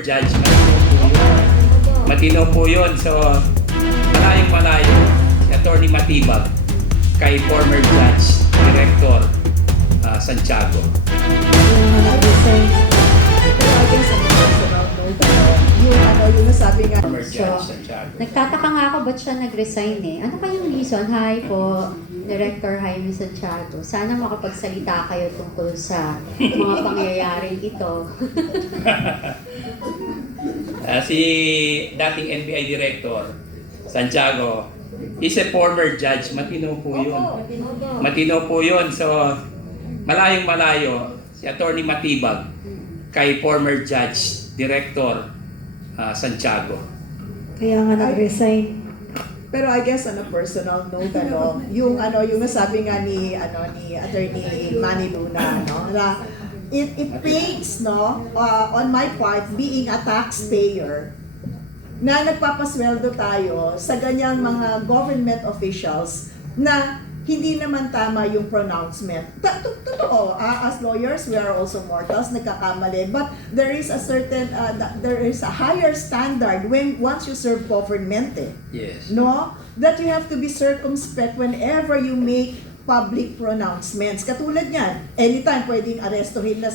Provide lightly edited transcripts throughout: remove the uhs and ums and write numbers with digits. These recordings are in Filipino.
Judge, matino po yun. So, malayong-malayo si Atty. Matibag kay former Judge, Director Santiago. Yung nasabi nga. Former Judge Santiago. Nagtataka nga ako ba't siya nag-resign eh. Ano kayong reason? Hi po, Director Jaime Santiago. Sana makapagsalita kayo tungkol sa mga pangyayaring ito. Si dating NBI Director Santiago is a former judge. Matino po yun. Matino po yun. So, malayong-malayo si Atty. Matibag kay former judge, Director Santiago. Kaya nga nag-resign. Pero I guess on a personal note, yung nasabi nga ni Attorney Manny Luna, na it pains, on my part, being a taxpayer, na nagpapasweldo tayo sa ganyang mga government officials na hindi naman tama yung pronouncement. Totoo, as lawyers, we are also mortals, nagkakamali, but there is a higher standard once you serve government, Yes. no? That you have to be circumspect whenever you make public pronouncements. Katulad niyan, anytime pwedeng arestuhin na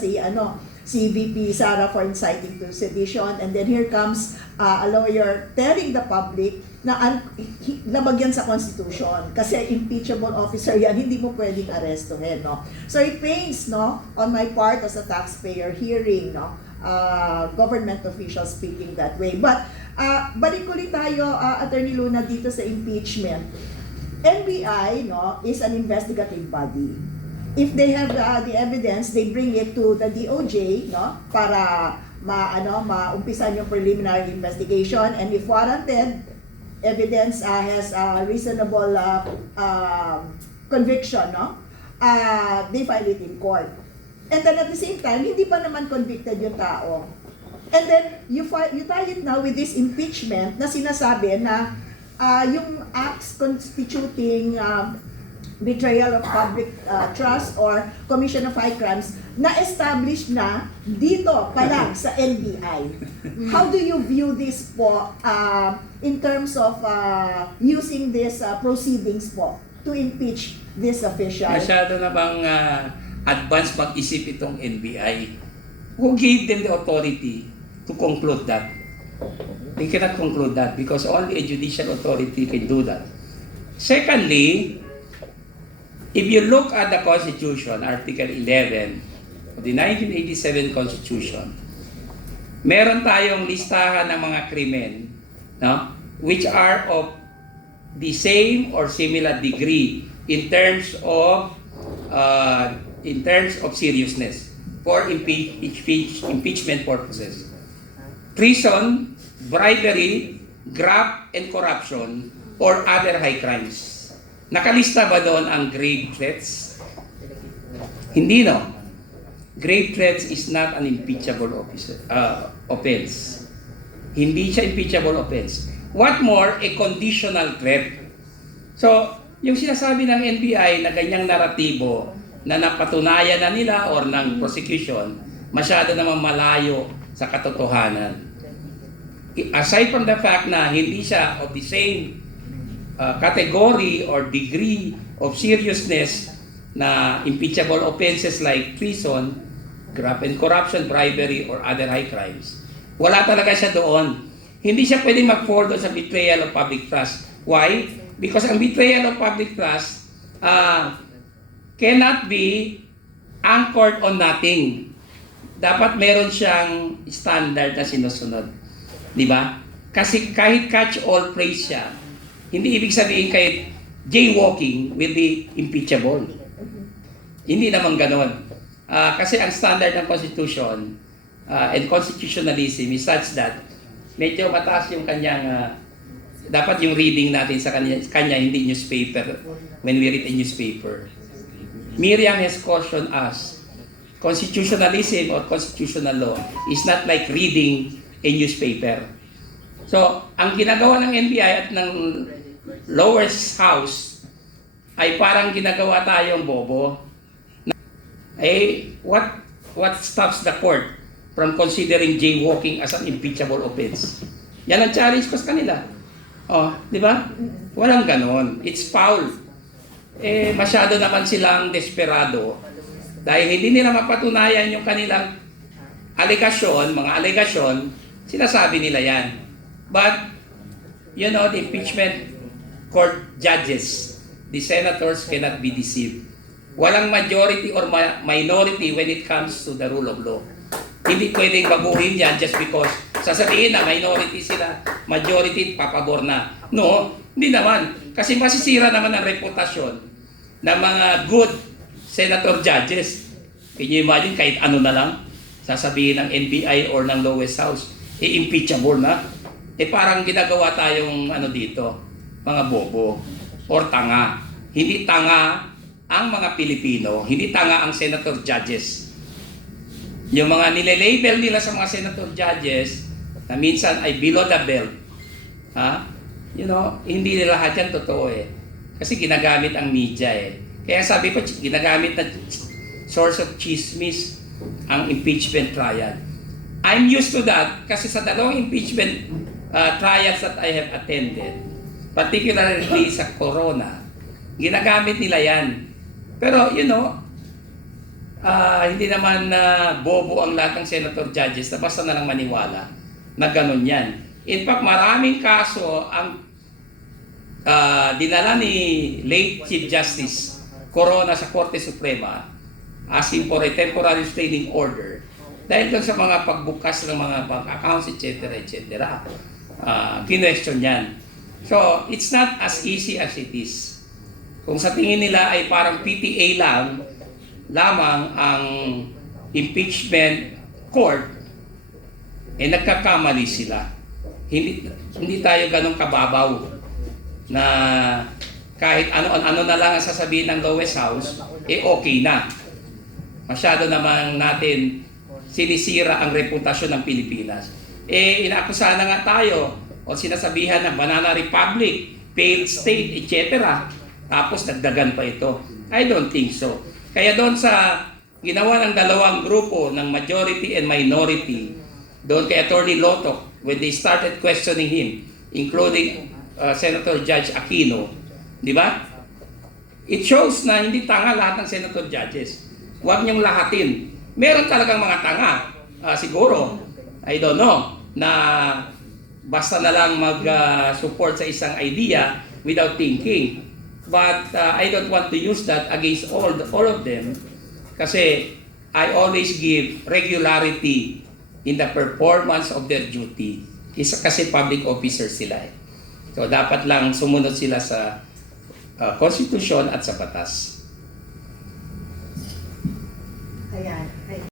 si VP Sara for inciting to sedition, and then here comes a lawyer telling the public na labagyan sa Constitution kasi impeachable officer yan, hindi mo pwedeng arestuhin, no? So it pains, on my part as a taxpayer hearing, government officials speaking that way. But balik ulit tayo, Attorney Luna, dito sa impeachment. NBI, is an investigative body. If they have the evidence, they bring it to the DOJ, para maumpisan yung preliminary investigation, and if warranted, evidence has a reasonable conviction, they file it in court. And then at the same time, hindi pa naman convicted yung tao. And then you tie it now with this impeachment na sinasabi na yung acts constituting betrayal of public trust or commission of high crimes na-establish na dito pa lang sa NBI. How do you view this po in terms of using this proceedings po to impeach this official? Masyado na bang advance mag-isip itong NBI? Who gave them the authority to conclude that? They cannot conclude that because only a judicial authority can do that. Secondly, if you look at the Constitution, Article 11 of the 1987 Constitution, meron tayong listahan ng mga krimen, which are of the same or similar degree in terms of seriousness for impeachment purposes. Treason, bribery, graft and corruption, or other high crimes. Nakalista ba doon ang grave threats? Hindi, no? Grave threats is not an impeachable offense. Hindi siya impeachable offense. What more, a conditional threat. So, yung sinasabi ng NBI na ganyang naratibo na napatunayan na nila or ng prosecution, masyado namang malayo sa katotohanan. Aside from the fact na hindi siya of the same category or degree of seriousness na impeachable offenses like treason, graft and corruption, bribery, or other high crimes, wala talaga siya doon. Hindi siya pwedeng mag-fall doon sa betrayal of public trust. Why? Because ang betrayal of public trust cannot be anchored on nothing. Dapat meron siyang standard na sinusunod. Di ba? Kasi kahit catch-all phrase siya, hindi ibig sabihin kahit jaywalking will be impeachable. Hindi naman ganon. Kasi ang standard ng Constitution and constitutionalism is such that medyo mataas yung kanyang dapat yung reading natin sa kanya hindi newspaper when we read a newspaper. Miriam has cautioned us, constitutionalism or constitutional law is not like reading a newspaper. So, ang ginagawa ng NBI at ng lower house ay parang ginagawa tayong bobo. What stops the court from considering jaywalking as an impeachable offense. Yan ang challenge ko sa kanila. Oh, di ba? Walang ganon. It's foul. Masyado naman silang desperado dahil hindi nila mapatunayan yung kanilang mga alegasyon, sinasabi nila yan. But, you know, the impeachment court judges, the senators cannot be deceived. Walang majority or minority when it comes to the rule of law. Hindi pwedeng baguhin yan just because sasabihin na minority sila, majority papabor na. No, hindi naman. Kasi masisira naman ang reputasyon ng mga good senator judges. Can you imagine kahit ano na lang sasabihin ng NBI or ng lowest house, impeachable na. Parang ginagawa tayong dito, mga bobo or tanga. Hindi tanga ang mga Pilipino, hindi tanga ang senator judges. Yung mga nile-label nila sa mga senator judges na minsan ay below the belt. You know, hindi lahat yan totoo Kasi ginagamit ang media Kaya sabi ko, ginagamit na source of chismis ang impeachment trial. I'm used to that kasi sa dalawang impeachment trials that I have attended, particularly sa Corona, ginagamit nila yan. Pero, you know, hindi naman bobo ang lahat ng senator judges na basta na lang maniwala na ganun yan. In fact, maraming kaso ang dinala ni late Chief Justice Corona sa Korte Suprema asking for a temporary restraining order dahil doon sa mga pagbukas ng mga bank accounts, etc. Kinwestiyon yan. So, it's not as easy as it is. Kung sa tingin nila ay parang PTA lamang ang impeachment court, nagkakamali sila. Hindi tayo ganun kababaw na kahit ano na lang ang sasabihin ng lowest house, okay na. Masyado naman natin sinisira ang reputasyon ng Pilipinas. Inaakusahan na nga tayo o sinasabihan ng Banana Republic, failed state, etc. Tapos nagdagan pa ito. I don't think so. Kaya doon sa ginawa ng dalawang grupo ng majority and minority, doon kay Attorney Lotok, when they started questioning him, including Senator Judge Aquino, di ba? It shows na hindi tanga lahat ng senator judges. Huwag niyong lahatin. Meron talagang mga tanga, siguro, I don't know, na basta na lang mag-support sa isang idea without thinking. But I don't want to use that against all of them kasi I always give regularity in the performance of their duty. Kasi public officers sila So dapat lang sumunod sila sa konstitusyon at sa batas. Ayan.